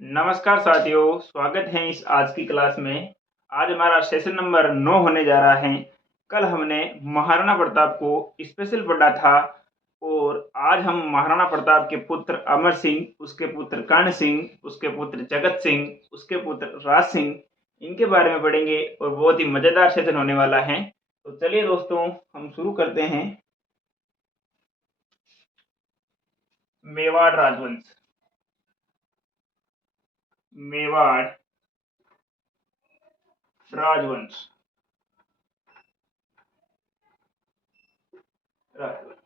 नमस्कार साथियों, स्वागत है इस आज की क्लास में। आज हमारा सेशन नंबर 9 होने जा रहा है। कल हमने महाराणा प्रताप को स्पेशल पढ़ा था और आज हम महाराणा प्रताप के पुत्र अमर सिंह, उसके पुत्र कर्ण सिंह, उसके पुत्र जगत सिंह, उसके पुत्र राज सिंह, इनके बारे में पढ़ेंगे और बहुत ही मजेदार सेशन होने वाला है। तो चलिए दोस्तों, हम शुरू करते हैं। मेवाड़ राजवंश। मेवाड़ राजवंश। राजवंश।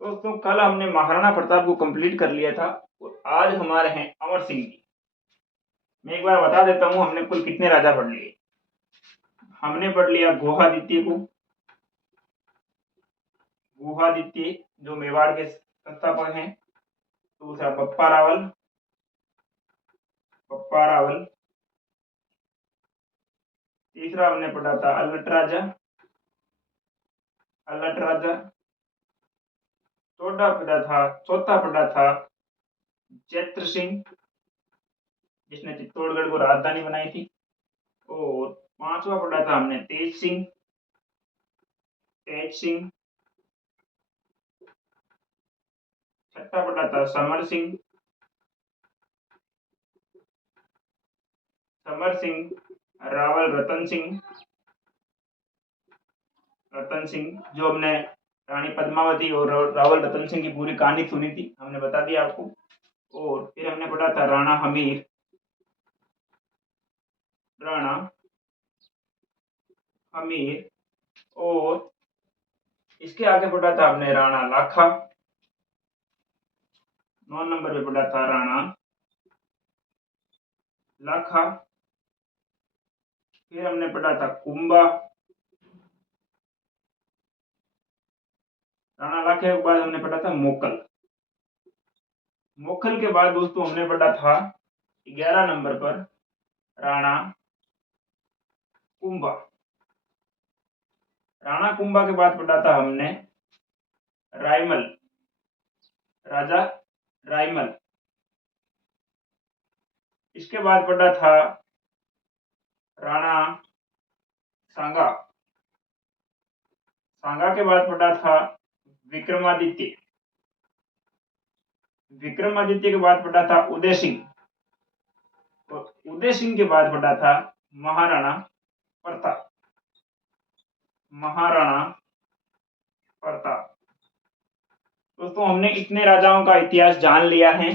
दोस्तों, कल हमने महाराणा प्रताप को कंप्लीट कर लिया था और आज हमारे हैं अमर सिंह जी। मैं एक बार बता देता हूं हमने कुल कितने राजा पढ़ लिए। हमने पढ़ लिया गुहादित्य को। गुहादित्य जो मेवाड़ के संस्थापक हैं। दूसरा बप्पा रावल। बप्पा रावल। तीसरा हमने पढ़ा था अल्लट राजा। अल्लट राजा। चौथा पढ़ा था चैत्र सिंह, जिसने चित्तौड़गढ़ को राजधानी बनाई थी। और पांचवा पढ़ा था हमने तेज सिंह। तेज सिंह। छठा पढ़ा था समर सिंह। समर सिंह। रावल रतन सिंह। रतन सिंह जो हमने रानी पद्मावती और रावल रतन सिंह की पूरी कहानी सुनी थी, हमने बता दिया आपको। और फिर हमने पढ़ा था राणा हमीर। राणा हमीर। और इसके आगे पढ़ा था हमने राणा लाखा। 9 नंबर पे पढ़ा था राणा लाखा। फिर हमने पढ़ा था कुंभा। राणा लाखे के बाद हमने पढ़ा था मोकल। मोकल के बाद दोस्तों हमने पढ़ा था 11 नंबर पर राणा कुंभा। राणा कुंभा के बाद पढ़ा था हमने रायमल। राजा रायमल। इसके बाद पढ़ा था राणा सांगा। सांगा के बाद पढ़ा था विक्रमादित्य। विक्रमादित्य के बाद पढ़ा था उदय सिंह। और उदय सिंह के बाद पढ़ा था महाराणा प्रताप। महाराणा प्रताप। दोस्तों, हमने इतने राजाओं का इतिहास जान लिया है।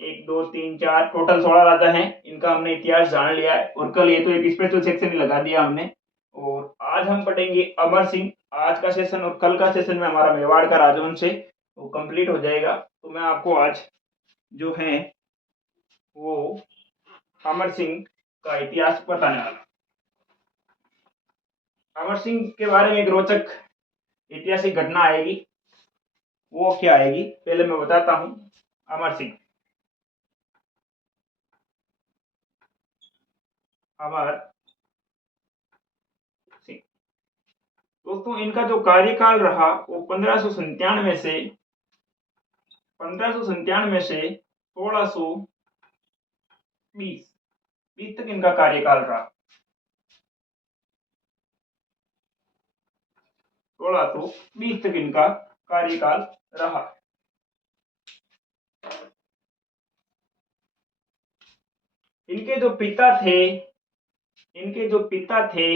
1 2 3 4 टोटल 16 राजा हैं। इनका हमने इतिहास जान लिया है और कल ये तो एक स्पेशल सेक्शन ही लगा दिया हमने। और आज हम पढ़ेंगे अमर सिंह। आज का सेशन और कल का सेशन में हमारा मेवाड़ का राजवंश है वो कंप्लीट हो जाएगा। तो मैं आपको आज जो है वो अमर सिंह का इतिहास बताने वाला। अमर सिंह के बारे में एक रोचक ऐतिहासिक घटना आएगी। वो क्या आएगी पहले मैं बताता हूं। अमर सिंह। अमर सिंह। दोस्तों, इनका जो कार्यकाल रहा वो 1597 से 1620 तक इनका कार्यकाल रहा। 1620 तक इनका कार्यकाल रहा। इनके जो पिता थे इनके जो पिता थे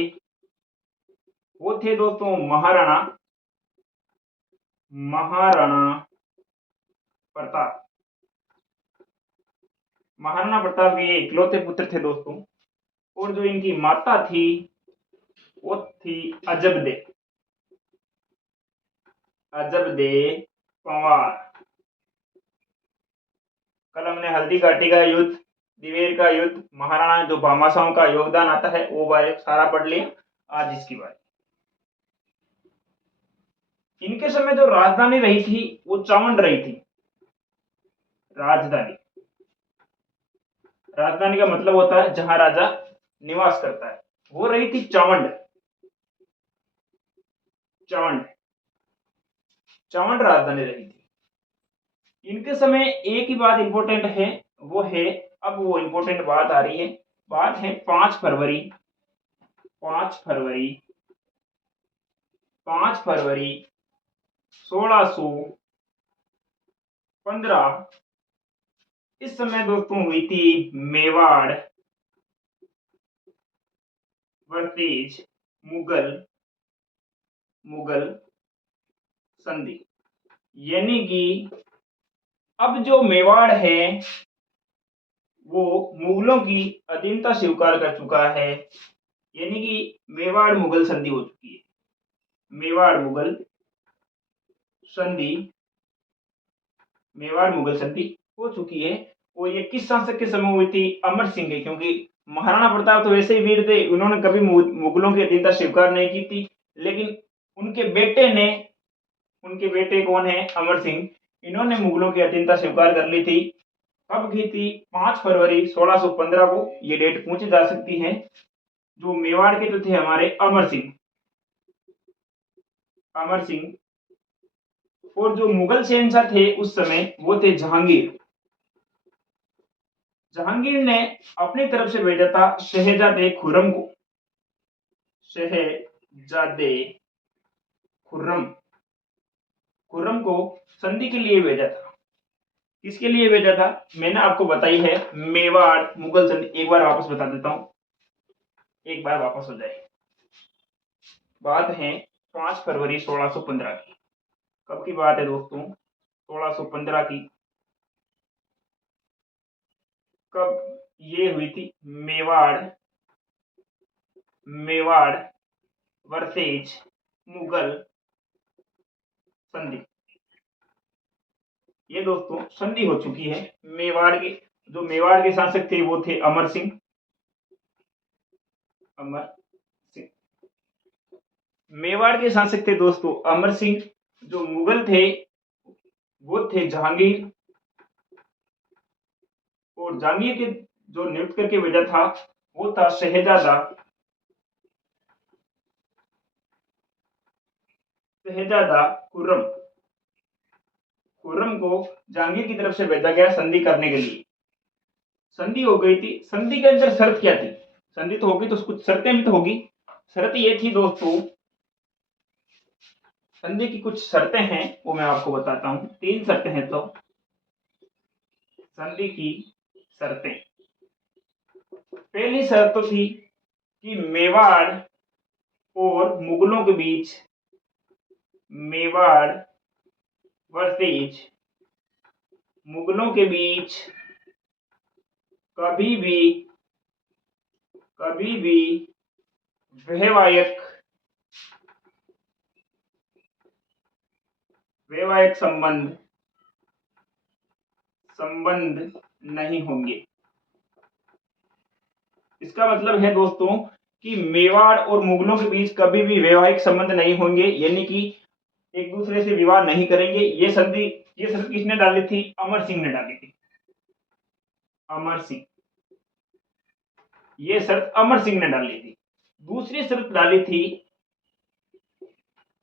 वो थे दोस्तों महाराणा महाराणा प्रताप। महाराणा प्रताप के इकलौते पुत्र थे दोस्तों। और जो इनकी माता थी वो थी अजबदे। अजबदे पंवार। कल हमने हल्दी घाटी का युद्ध, दिवेर का युद्ध, महाराणा जो भामाशाहों का योगदान आता है वो बारे सारा पढ़ लिया। आज इसकी बात। इनके समय जो राजधानी रही थी वो चावंड रही थी। राजधानी। राजधानी का मतलब होता है जहां राजा निवास करता है। वो रही थी चावंड। चावंड। चावंड राजधानी रही थी। इनके समय एक ही बात इंपॉर्टेंट है, वो है, अब वो इंपॉर्टेंट बात आ रही है, बात है 5 फरवरी, 5 फरवरी, 5 फरवरी 1615। इस समय दोस्तों हुई थी मेवाड़ वर्सेज मुगल, मुगल संधि। यानी कि अब जो मेवाड़ है वो मुगलों की अधीनता स्वीकार कर चुका है, यानी कि मेवाड़ मुगल संधि हो चुकी है, मेवाड़ मुगल संधि, मेवाड़ मुगल संधि हो चुकी है। और ये किस शासक के समय हुई थी? अमर सिंह के, क्योंकि महाराणा प्रताप तो वैसे ही वीर थे, उन्होंने कभी मुगलों की अधीनता स्वीकार नहीं की थी, लेकिन उनके बेटे ने, उनके बेटे कौन है? अमर सिंह, इन्होंने मुगलों की अधीनता स्वीकार कर ली थी। कब की थी? 5 फरवरी 1615 को, ये डेट पूछी जा सकती है। जो मेवाड़ के तो थे हमारे अमर सिंह, अमर सिंह, और जो मुगल शहंशाह थे उस समय वो थे जहांगीर। जहांगीर ने अपनी तरफ से भेजा था शहजादे खुर्रम को, शहजादे खुर्रम, खुर्रम को संधि के लिए भेजा था। किसके लिए भेजा था? मैंने आपको बताई है, मेवाड़ मुगल संधि। एक बार वापस बता देता हूं, एक बार वापस हो जाए। बात है 5 फरवरी 1615 की। कब की बात है दोस्तों? 1615 की। कब ये हुई थी? मेवाड़, मेवाड़ वर्सेज मुगल संधि। ये दोस्तों संधि हो चुकी है। मेवाड़ के, जो मेवाड़ के शासक थे वो थे अमर सिंह, अमर सिंह। मेवाड़ के शासक थे दोस्तों अमर सिंह। जो मुगल थे वो थे जहांगीर, और जहांगीर के जो नियुक्त करके भेजा था वो था शहजादा, शहजादा खुर्रम। खुर्रम को जहांगीर की तरफ से भेजा गया संधि करने के लिए। संधि हो गई थी। संधि के अंदर शर्त क्या थी? संधि तो होगी तो कुछ शर्तें भी तो होगी। शर्त ये थी दोस्तों, संधि की कुछ शर्तें हैं, वो मैं आपको बताता हूं। 3 शर्तें हैं। तो संधि की शर्तें, पहली शर्त तो थी कि मेवाड़ और मुगलों के बीच, मेवाड़ वर्सेज मुगलों के बीच कभी भी, कभी भी वैवाहिक, वैवाहिक संबंध, संबंध नहीं होंगे। इसका मतलब है दोस्तों कि मेवाड़ और मुगलों के बीच कभी भी वैवाहिक संबंध नहीं होंगे, यानी कि एक दूसरे से विवाह नहीं करेंगे। ये संधि, ये शर्त किसने डाली थी? अमर सिंह ने डाली थी, अमर सिंह। ये शर्त अमर सिंह ने डाली थी। दूसरी शर्त डाली थी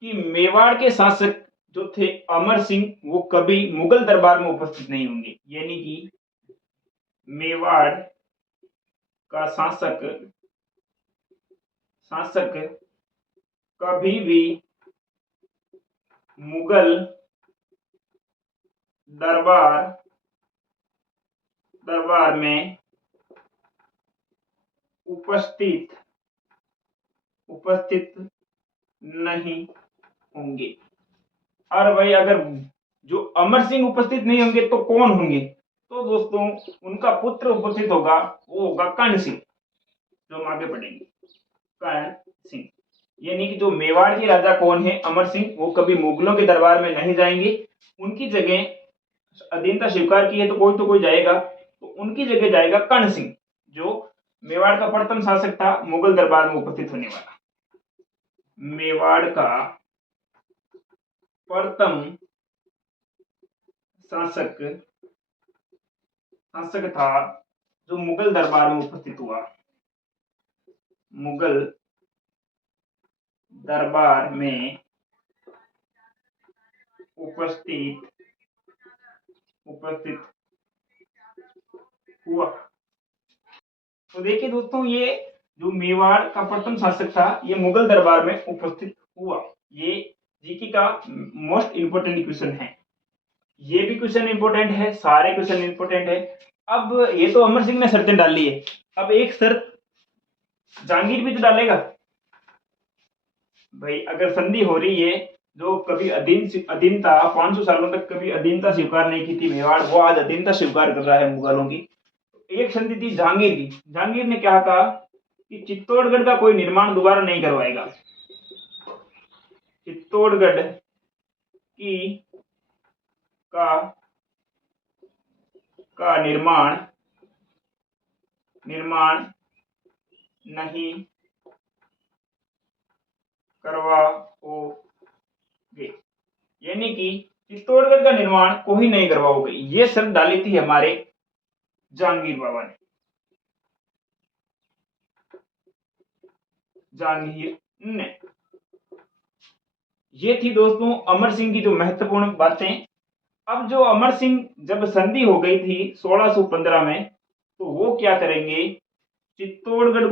कि मेवाड़ के शासक जो थे अमर सिंह, वो कभी मुगल दरबार में उपस्थित नहीं होंगे, यानी कि मेवाड़ का शासक, शासक कभी भी मुगल दरबार, दरबार में उपस्थित, उपस्थित नहीं होंगे। और भाई अगर जो अमर सिंह उपस्थित नहीं होंगे तो कौन होंगे? तो दोस्तों उनका पुत्र उपस्थित होगा, वो होगा कर्ण सिंह, जो हम आगे पढ़ेंगे। कर्ण सिंह, यानी कि जो मेवाड़ के राजा कौन है? अमर सिंह, वो कभी मुगलों के दरबार में नहीं जाएंगे। उनकी जगह, अधीनता स्वीकार की है तो कोई जाएगा, तो उनकी जगह जाएगा कर्ण सिंह, जो मेवाड़ का प्रथम शासक था मुगल दरबार में उपस्थित होने वाला। मेवाड़ का प्रथम शासक, शासक था जो मुगल दरबार में उपस्थित हुआ, मुगल दरबार में उपस्थित उपस्थित हुआ। तो देखिए दोस्तों, ये जो मेवाड़ का प्रथम शासक था, ये मुगल दरबार में उपस्थित हुआ। ये जीके का मोस्ट इंपोर्टेंट क्वेश्चन है। ये भी क्वेश्चन इंपोर्टेंट है, सारे क्वेश्चन इंपोर्टेंट है। अब ये तो अमर सिंह ने शर्तें डाली है, अब एक शर्त जहांगीर भी तो डालेगा भाई। अगर संधि हो रही है, जो कभी अधीनता 500 सालों तक कभी अधीनता स्वीकार नहीं की थी मेवाड़, वो आज अधीनता स्वीकार कर रहा है मुगलों की। एक संधि थी जहांगीर की। जहांगीर ने क्या कहा कि चित्तौड़गढ़ का कोई निर्माण दोबारा नहीं करवाएगा। चित्तौड़गढ़ की का का निर्माण नहीं करवाओगे, यानी कि चित्तौड़गढ़ का निर्माण कोई नहीं करवाओगे। ये शर्त डाली थी हमारे जहांगीर बाबा ने, जहांगीर ने। ये थी दोस्तों अमर सिंह की जो महत्वपूर्ण बातें। अब जो अमर सिंह, जब संधि हो गई थी 1615 में, तो वो क्या करेंगे, चित्तौड़गढ़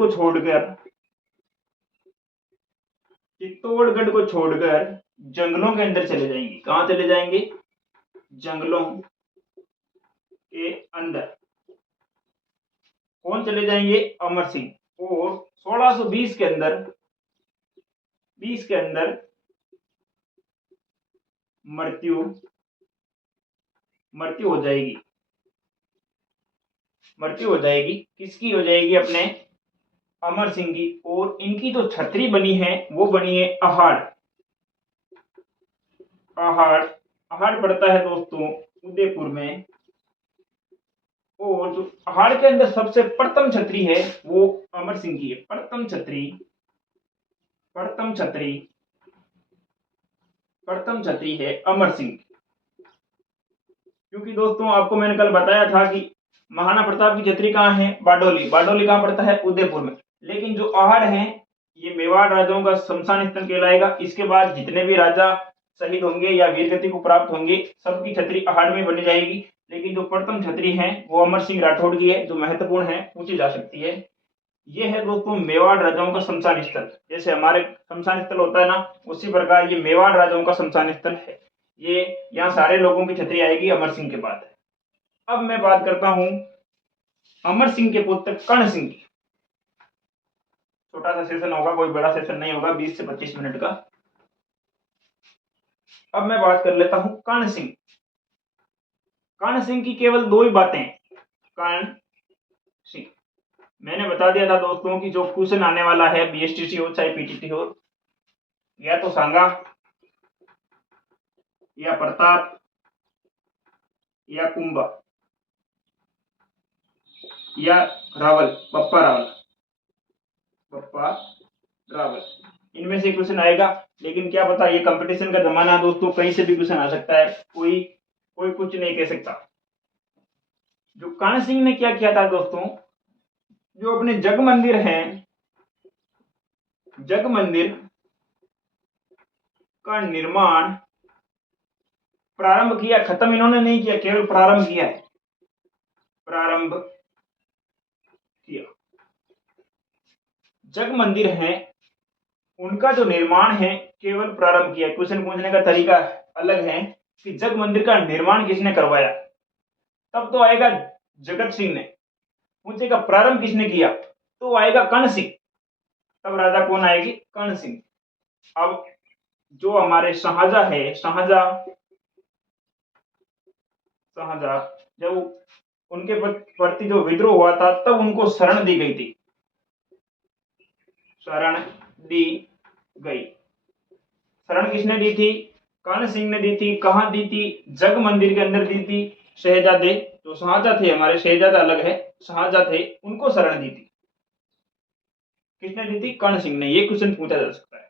को छोड़कर जंगलों के अंदर चले जाएंगे। कहां चले जाएंगे, जंगलों के अंदर। कौन चले जाएंगे, अमर सिंह। और 1620 के अंदर मृत्यु मृत्यु हो जाएगी। किसकी हो जाएगी, अपने अमर सिंह की। और इनकी जो छतरी बनी है वो बनी है अहाड़। अहाड़ पड़ता है दोस्तों उदयपुर में। और जो अहाड़ के अंदर सबसे प्रथम छतरी है वो अमर सिंह की है। प्रथम छतरी है अमर सिंह। क्योंकि दोस्तों आपको मैंने कल बताया था कि महाराणा प्रताप की छतरी कहाँ है, बारडोली। कहाँ पड़ता है, उदयपुर में। लेकिन जो अहाड़ है, ये मेवाड़ राजाओं का शमशान स्थल कहलाएगा। इसके बाद जितने भी राजा शहीद होंगे या वीरगति को प्राप्त होंगे, सबकी छतरी अहाड़ में बनी जाएगी। लेकिन जो प्रथम छतरी है वो अमर सिंह राठौड़ की है, जो महत्वपूर्ण है, पूछी जा सकती है। ये है दोस्तों मेवाड़ राजाओं का शमशान स्थल। जैसे हमारे शमशान स्थल होता है ना, उसी प्रकार ये मेवाड़ राजाओं का शमशान स्थल है। ये यहाँ सारे लोगों की छतरी आएगी अमर सिंह के बाद। अब मैं बात करता हूं अमर सिंह के पुत्र कर्ण सिंह की। छोटा सा सेशन होगा, कोई बड़ा सेशन नहीं होगा, 20 से 25 मिनट का। अब मैं बात कर लेता हूं कर्ण सिंह। कर्ण सिंह की केवल दो ही बातें। कर्ण सिंह, मैंने बता दिया था दोस्तों कि जो क्वेश्चन आने वाला है, बीएसटीसी हो चाहे पीटीटी हो, या तो सांगा या प्रताप या कुंभा या रावल, पप्पा रावल, इनमें से क्वेश्चन आएगा। लेकिन क्या पता, ये कंपटीशन का जमाना है दोस्तों, कहीं से भी क्वेश्चन आ सकता है। कोई कुछ नहीं कह सकता। जो कर्ण सिंह ने क्या किया था दोस्तों, जो अपने जग मंदिर का निर्माण प्रारंभ किया। खत्म इन्होंने नहीं किया, केवल प्रारंभ किया है। जग मंदिर है, उनका जो निर्माण है केवल प्रारंभ किया। क्वेश्चन पूछने का तरीका अलग है कि जग मंदिर का निर्माण किसने करवाया, तब तो आएगा जगत सिंह ने। पूछेगा प्रारंभ किसने किया, तो आएगा कर्ण सिंह। तब राजा कौन आएगी, कर्ण सिंह। अब जो हमारे शाहजहां है, शाहजहां जब उनके प्रति जो विद्रोह हुआ था, तब उनको शरण दी गई थी। शरण किसने दी थी, कर्ण सिंह ने दी थी। कहां दी थी, जग मंदिर के अंदर दी थी। शहजादे, जो शाहजहां थे हमारे, शहजादा अलग है, शाहजहां थे, उनको शरण दी थी। किसने दी थी, कर्ण सिंह ने। ये क्वेश्चन पूछा जा सकता है।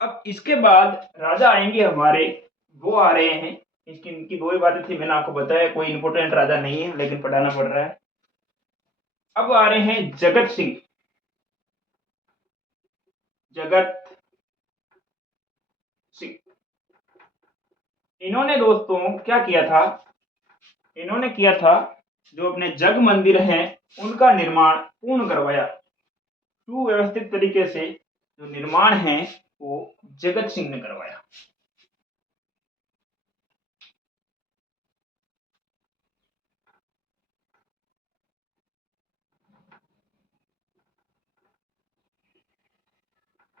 अब इसके बाद राजा आएंगे हमारे, वो आ रहे हैं। इनकी दो ही बातें थी, मैंने आपको बताया। कोई इंपोर्टेंट राजा नहीं है, लेकिन पढ़ाना पड़ रहा है। अब आ रहे हैं जगत सिंह। इन्होंने दोस्तों क्या किया था, इन्होंने किया था, जो अपने जग मंदिर हैं उनका निर्माण पूर्ण करवाया। सुव्यवस्थित तरीके से जो निर्माण है वो जगत सिंह ने करवाया।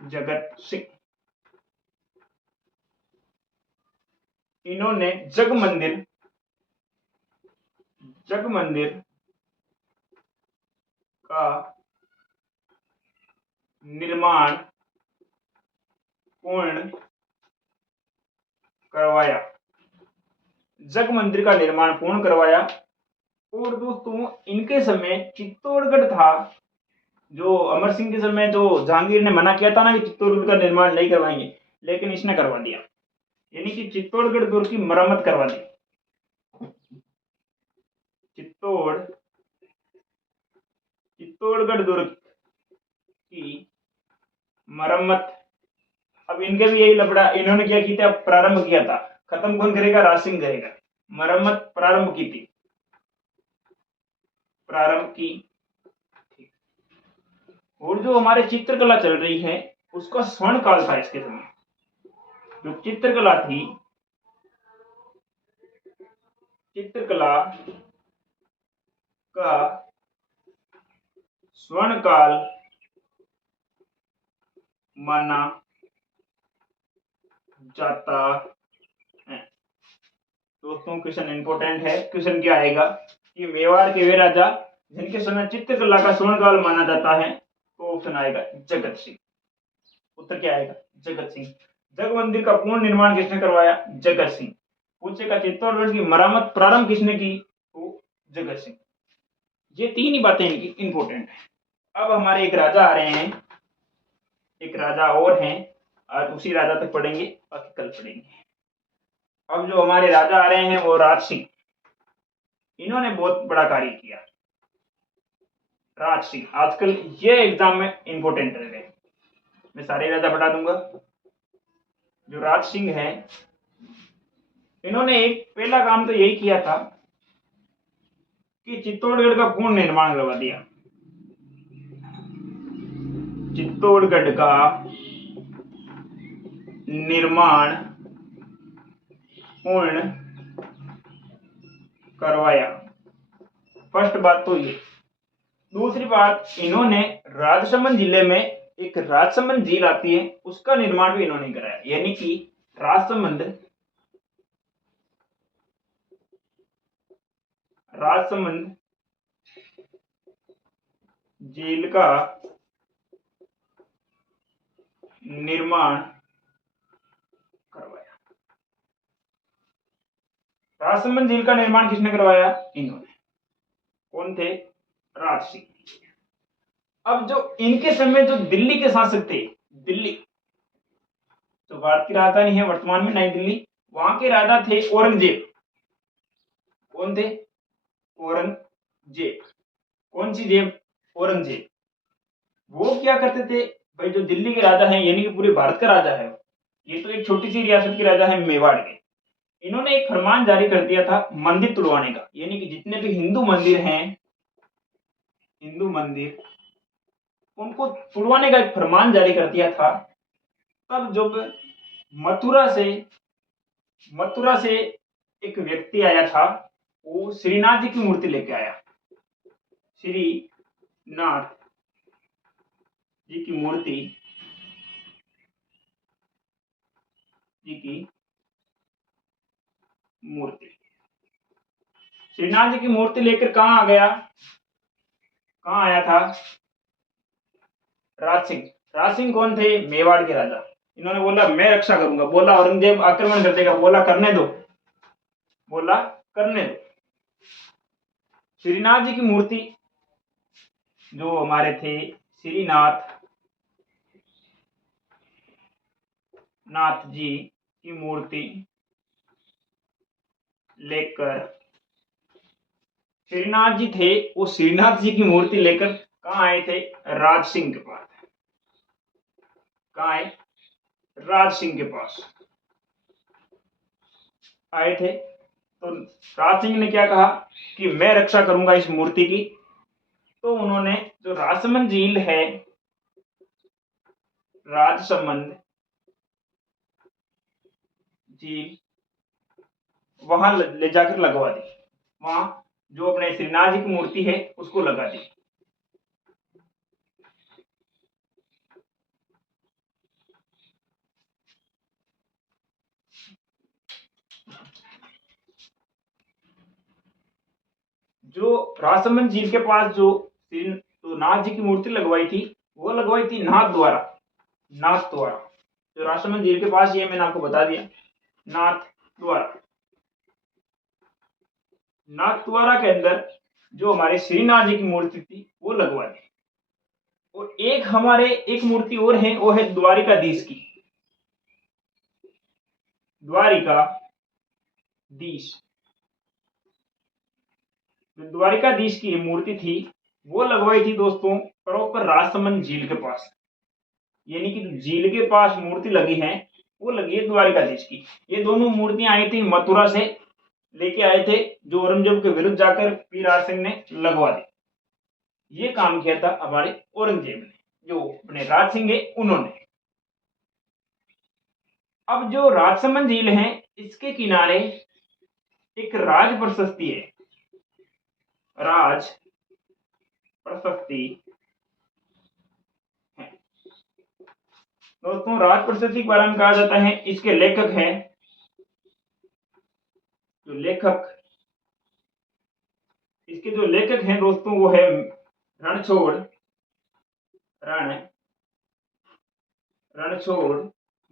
जगत सिंह, इन्होंने जग मंदिर का निर्माण पूर्ण करवाया। जग मंदिर का निर्माण पूर्ण करवाया। और दोस्तों इनके समय चित्तौड़गढ़ था, जो अमर सिंह के समय जो जहांगीर ने मना किया था ना कि चित्तौड़गढ़ का निर्माण नहीं करवाएंगे, लेकिन इसने करवा दिया, यानी कि चित्तौड़गढ़ दुर्ग की मरम्मत करवा दी। चित्तौड़गढ़ दुर्ग की मरम्मत। अब इनके भी यही लफड़ा, इन्होंने क्या किया था, प्रारंभ किया था, खत्म कौन करेगा, राज सिंह करेगा। मरम्मत प्रारंभ की थी, प्रारंभ की। और जो हमारे चित्रकला चल रही है उसका स्वर्ण काल था इसके समय। जो चित्रकला थी, चित्रकला का स्वर्ण काल माना जाता है। दोस्तों क्वेश्चन इंपॉर्टेंट है। क्वेश्चन क्या आएगा कि मेवाड़ के वे राजा जिनके समय चित्रकला का स्वर्ण काल माना जाता है, तो ऑप्शन आएगा जगत सिंह। उत्तर क्या आएगा, जगत सिंह। जग मंदिर का पूर्ण निर्माण किसने करवाया, जगत सिंह। पूछेगा चित्तौड़गढ़ की मरम्मत प्रारंभ किसने की, तो जगत सिंह। ये तीन ही बातें इनकी इंपॉर्टेंट है। अब हमारे एक राजा आ रहे हैं, एक राजा और हैं, आज उसी राजा तक पढ़ेंगे, बाकी कल पढ़ेंगे। अब जो हमारे राजा आ रहे हैं वो राज सिंह, इन्होंने बहुत बड़ा कार्य किया। राज सिंह आजकल ये एग्जाम में इंपॉर्टेंट रह गए, मैं सारे राजा बता दूंगा। जो राज सिंह है, इन्होंने एक पहला काम तो यही किया था कि चित्तौड़गढ़ का पूर्ण निर्माण करवा दिया। चित्तौड़गढ़ का निर्माण पूर्ण करवाया, फर्स्ट बात तो ये। दूसरी बात, इन्होंने राजसमंद जिले में एक राजसमंद झील आती है, उसका निर्माण भी इन्होंने कराया, यानी कि राजसमंद झील का निर्माण करवाया। राजसमंद झील का निर्माण किसने करवाया, इन्होंने। कौन थे, राज सिंह। अब जो इनके समय जो दिल्ली के शासक थे, दिल्ली जो भारत की राजधानी है वर्तमान में नई दिल्ली, वहां के राजा थे औरंगजेब। कौन थे, औरंगजेब। कौन सी जेब, औरंगजेब। वो क्या करते थे भाई, जो दिल्ली के राजा हैं यानी कि पूरे भारत का राजा है, ये तो एक छोटी सी रियासत के राजा है मेवाड़ के, इन्होंने एक फरमान जारी कर दिया था मंदिर तुड़वाने का, यानी कि जितने भी हिंदू मंदिर हैं, हिंदू मंदिर, उनको तुड़वाने का एक फरमान जारी कर दिया था। तब जब मथुरा से एक व्यक्ति आया था, वो श्रीनाथ जी की मूर्ति लेके आया। श्रीनाथ जी की मूर्ति श्रीनाथ जी की मूर्ति लेकर कहां आ गया, कहां आया था, राज सिंह। राज सिंह कौन थे, मेवाड़ के राजा। इन्होंने बोला मैं रक्षा करूंगा, बोला औरंगजेब आक्रमण कर देगा, बोला करने दो, बोला करने दो। श्रीनाथ जी की मूर्ति, जो हमारे थे श्रीनाथ जी की मूर्ति लेकर, श्रीनाथ जी थे, वो श्रीनाथ जी की मूर्ति लेकर कहां आए थे, राज सिंह के पास। कहां आए, राज सिंह के पास आए थे। तो राज सिंह ने क्या कहा कि मैं रक्षा करूंगा इस मूर्ति की। तो उन्होंने जो राजसमंद झील है, राजसमंद झील, वहां ले जाकर लगवा दी। वहां जो अपने श्रीनाथ जी की मूर्ति है उसको लगा दी। जो राजसमंद झील के पास जो नाथ जी की मूर्ति लगवाई थी, वो लगवाई थी नाथ द्वारा। नाथ द्वारा जो राजसमंद झील के पास, ये मैंने आपको बता दिया, नाथ द्वारा। नाथ द्वारा के अंदर जो हमारे श्रीनाथ जी की मूर्ति थी वो लगवा दी। और एक हमारे एक मूर्ति और है, वो है द्वारिकाधीश की। द्वारिकाधीश, द्वारिकाधीश की मूर्ति थी वो लगवाई थी दोस्तों प्रॉपर राजसमंद झील के पास। यानी कि झील के पास मूर्ति लगी है, वो लगी है द्वारिकाधीश की। ये दोनों मूर्तियां आई थी मथुरा से, लेके आए थे, जो औरंगजेब के विरुद्ध जाकर पी राज सिंह ने लगवा दी। ये काम किया था हमारे औरंगजेब ने, जो अपने राज सिंह है उन्होंने। अब जो राजसमंद झील है, इसके किनारे एक राज प्रशस्ति है। राज प्रशस्ति है दोस्तों। राज प्रशस्ति के बारे में कहा जाता है, इसके लेखक हैं, जो लेखक, इसके जो लेखक हैं दोस्तों वो है रणछोड़ रणछोड़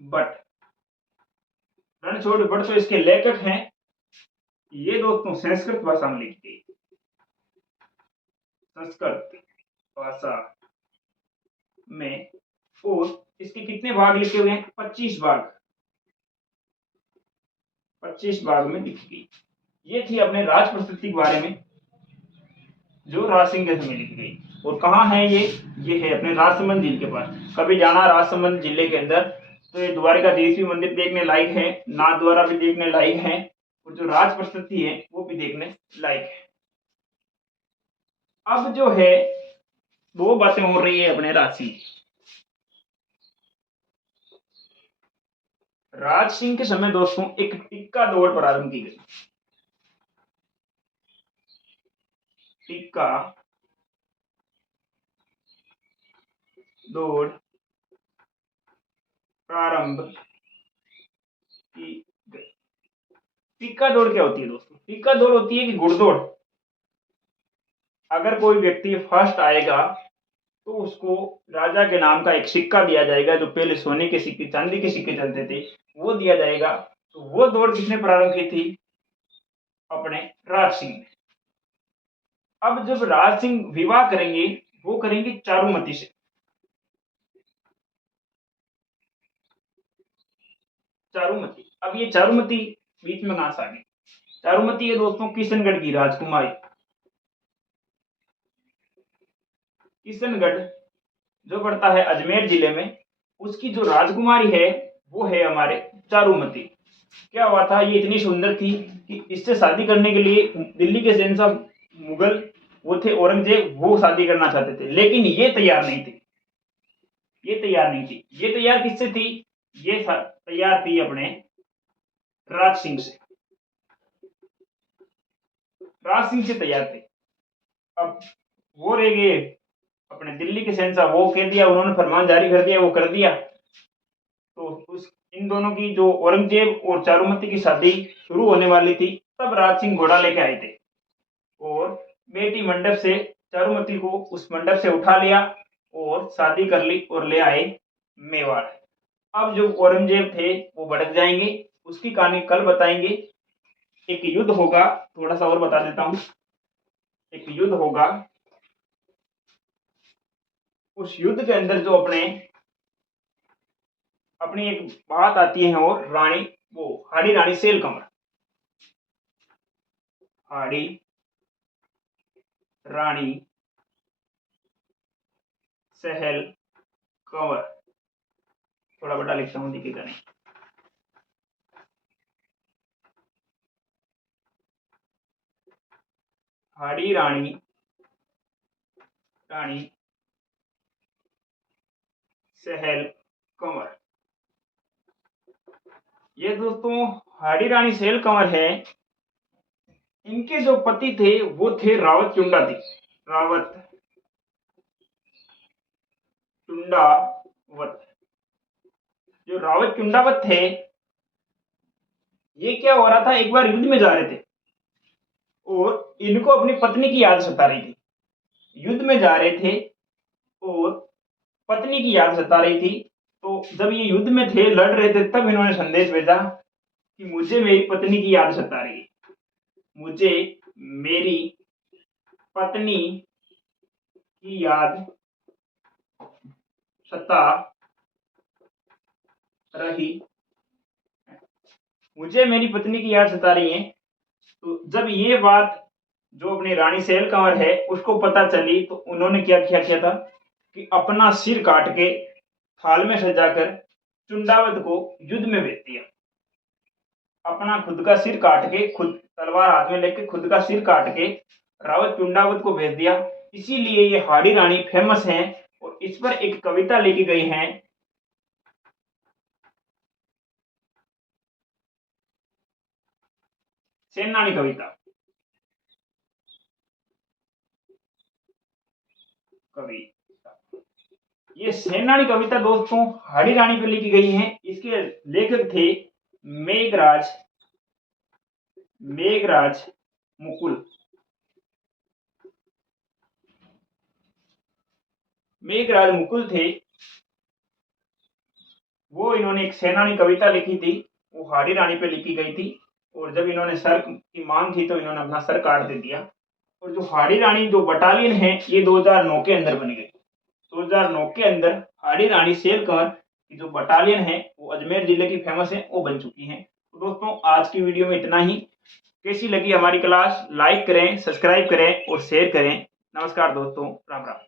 भट्ट। रणछोड़ भट्ट तो इसके लेखक हैं। ये दोस्तों संस्कृत भाषा में लिखी गई, संस्कृत भाषा में। और इसके कितने भाग लिखे हुए हैं? 25 भाग, 25 भाग में लिखी गई। ये थी अपने राज प्रशस्ति के बारे में, जो राज सिंह के समय लिखी गई। और कहाँ है ये है अपने राजसमंद झील के पास। कभी जाना राजसमंद जिले के अंदर तो ये द्वारिकाधीश भी मंदिर देखने लायक है, नाथ द्वारा भी देखने लायक है, और जो राज प्रशस्ति है वो भी देखने लायक है। अब जो है दो बातें हो रही है अपने राज सिंह। राज सिंह के समय दोस्तों एक टिक्का दौड़ प्रारंभ की गई। टिक्का दौड़ प्रारंभ की गई। टिक्का दौड़ क्या होती है दोस्तों? टिक्का दौड़ होती है कि घुड़दौड़। अगर कोई व्यक्ति फर्स्ट आएगा तो उसको राजा के नाम का एक सिक्का दिया जाएगा, जो पहले सोने के सिक्के, चांदी के सिक्के चलते थे, वो दिया जाएगा। तो वो दौड़ किसने प्रारंभ की थी? अपने राज सिंह ने। अब जब राज सिंह विवाह करेंगे, वो करेंगे चारुमती से। चारुमती, अब ये चारुमती बीच में कहां से आ गई? चारुमती है दोस्तों किशनगढ़ की राजकुमारी। किशनगढ़ जो पड़ता है अजमेर जिले में, उसकी जो राजकुमारी है वो है हमारे चारुमती। क्या हुआ था, ये इतनी सुंदर थी कि इससे शादी करने के लिए दिल्ली के शहंशाह मुगल वो थे औरंगजेब, वो शादी करना चाहते थे, लेकिन ये तैयार नहीं थी। ये तैयार नहीं थी। ये तैयार किससे थी? ये तैयार थी अपने राज सिंह से। राज सिंह से तैयार थे। अब वो रह गए अपने दिल्ली के शहंशाह, वो कह दिया, उन्होंने फरमान जारी कर दिया, वो कर दिया। तो उस इन दोनों की, जो औरंगजेब और चारुमती की शादी शुरू होने वाली थी, तब राज सिंह घोड़ा लेके आए थे और बेटी मंडप से चारुमती को उस मंडप से उठा लिया और शादी कर ली और ले आए मेवाड़। अब जो औरंगजेब थे वो भड़क जाएंगे, उसकी कहानी कल बताएंगे। एक युद्ध होगा, थोड़ा सा और बता देता हूं। एक युद्ध होगा, उस युद्ध के अंदर जो अपनी एक बात आती है, और रानी, वो हाड़ी रानी सेल कमर, हाड़ी रानी सहल कंवर, थोड़ा बड़ा लिखता हूं, दिखेगा नहीं। हाड़ी रानी सहल कंवर। ये दोस्तों हाड़ी रानी सहल कंवर है। इनके जो पति थे वो थे रावत चुंडावत। जो रावत चुंडावत थे, ये क्या हो रहा था, एक बार युद्ध में जा रहे थे और इनको अपनी पत्नी की याद सता रही थी। युद्ध में जा रहे थे और पत्नी की याद सता रही थी। तो जब ये युद्ध में थे, लड़ रहे थे, तब इन्होंने संदेश भेजा कि मुझे मेरी पत्नी की याद सता रही है, मुझे मेरी पत्नी की याद सता रही, मुझे मेरी पत्नी की याद सता रही है। तो जब ये बात जो अपनी रानी सहल कंवर है उसको पता चली, तो उन्होंने क्या किया था कि अपना सिर काट के थाल में सजाकर चुंडावत को युद्ध में भेज दिया। अपना खुद का सिर काट के, खुद तलवार हाथ में लेके खुद का सिर काट के रावत चुंडावत को भेज दिया। इसीलिए ये हाड़ी रानी फेमस है और इस पर एक कविता लिखी गई है। सेनानी कविता। ये सेनानी कविता दोस्तों हाड़ी रानी पर लिखी गई है। इसके लेखक थे मेघराज मुकुल। मेघराज मुकुल थे वो। इन्होंने एक सेनानी कविता लिखी थी, वो हाड़ी रानी पे लिखी गई थी। और जब इन्होंने सर की मांग की तो इन्होंने अपना सर काट दे दिया। और जो हाड़ी रानी जो बटालियन है ये 2009 के अंदर बनी गई। 2009 के अंदर हाड़ी रानी सहल कंवर की जो बटालियन है वो अजमेर जिले की फेमस है, वो बन चुकी है। तो दोस्तों आज की वीडियो में इतना ही। कैसी लगी हमारी क्लास, लाइक करें, सब्सक्राइब करें और शेयर करें। नमस्कार दोस्तों, राम राम।